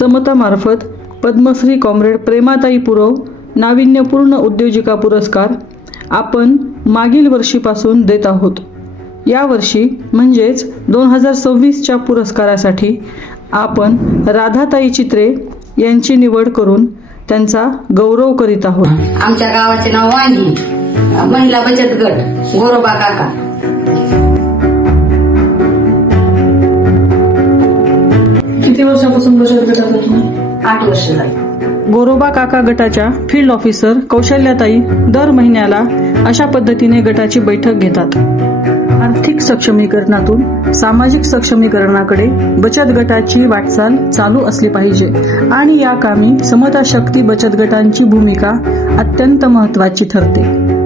समतामार्फत Padmashri comrade प्रेमाताई पुरव नाविन्यपूर्ण उद्योजिका पुरस्कार आपण मागील वर्षीपासून देत आहोत. यावर्षी म्हणजेच 2026च्या पुरस्कारासाठी आपण राधाताई चित्रे यांची निवड करून त्यांचा गौरव करीत आहोत. आमच्या गावाचे नाव वांगी, महिला बचत गट, गोरोबा काका. किती वर्षापासून बचत गटात तुम्ही? 8 वर्ष झाली. गोरोबा काका गटाच्या फील्ड ऑफिसर कौशल्याताई दर महिन्याला अशा पद्धतीने गटाची बैठक घेतात. आर्थिक सक्षमीकरणातून सामाजिक सक्षमीकरणाकडे बचत गटाची वाटचाल चालू असली पाहिजे आणि या कामी समता शक्ती बचत गटांची भूमिका अत्यंत महत्त्वाची ठरते.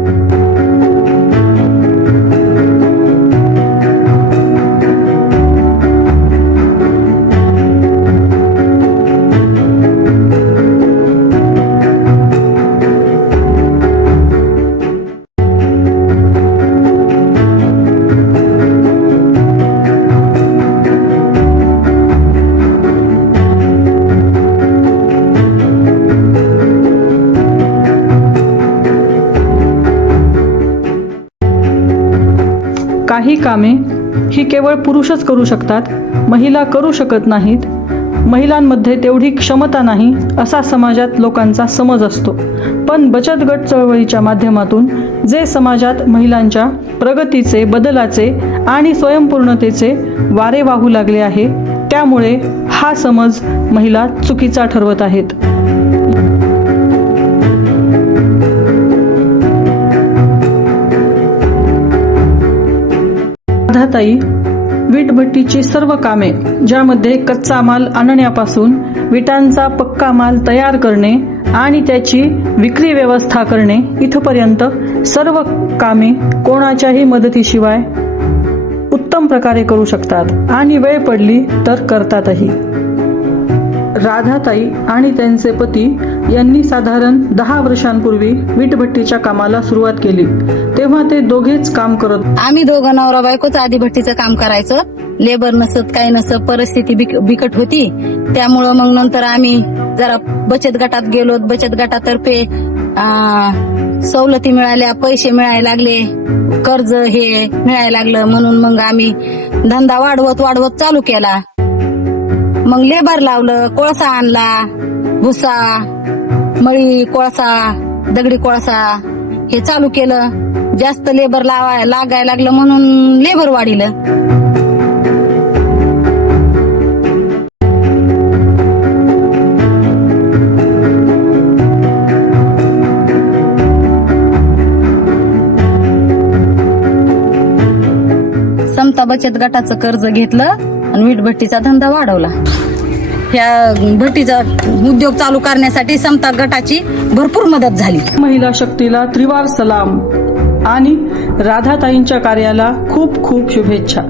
काही कामे ही केवळ पुरुषच करू शकतात, महिला करू शकत नाहीत, महिलांमध्ये तेवढी क्षमता नाही असा समाजात लोकांचा समज असतो. पण बचत गट चळवळीच्या माध्यमातून जे समाजात महिलांच्या प्रगतीचे, बदलाचे आणि स्वयंपूर्णतेचे वारे वाहू लागले आहे, त्यामुळे हा समज महिला चुकीचा ठरवत आहेत. राधाताई वीटभट्टीची सर्व कामे, ज्यामध्ये कच्चा माल आणण्यापासून विटांचा पक्का माल तयार करणे आणि त्याची विक्री व्यवस्था करणे इथपर्यंत सर्व कामे कोणाच्याही मदतीशिवाय उत्तम प्रकारे करू शकतात आणि वेळ पडली तर करतातही. राधाताई आणि त्यांचे पती यांनी साधारण 10 वर्षांपूर्वी वीटभट्टीच्या कामाला सुरुवात केली. तेव्हा ते दोघेच काम करत. आम्ही दोघं नवरा बायकोच आधी भट्टीचं काम करायचो. लेबर नसत, काही नसत, परिस्थिती बिकट होती. त्यामुळं मग नंतर आम्ही जरा बचत गटात गेलो. बचत गटातर्फे सवलती मिळाल्या, पैसे मिळायला लागले, कर्ज हे मिळायला लागलं. म्हणून मग आम्ही धंदा वाढवत चालू केला. मग लेबर लावलं, कोळसा आणला, भुसा, मळी, कोळसा, दगडी कोळसा हे चालू केलं. जास्त लेबर लागायला लागलं म्हणून लेबर वाढीलं. समता बचत गटाचं कर्ज घेतलं आणि वीटभट्टीचा धंदा वाढवला. ह्या भट्टीचा उद्योग चालू करण्यासाठी समता गटाची भरपूर मदत झाली. महिला शक्तीला त्रिवार सलाम आणि राधाताईंच्या कार्याला खूप खूप शुभेच्छा.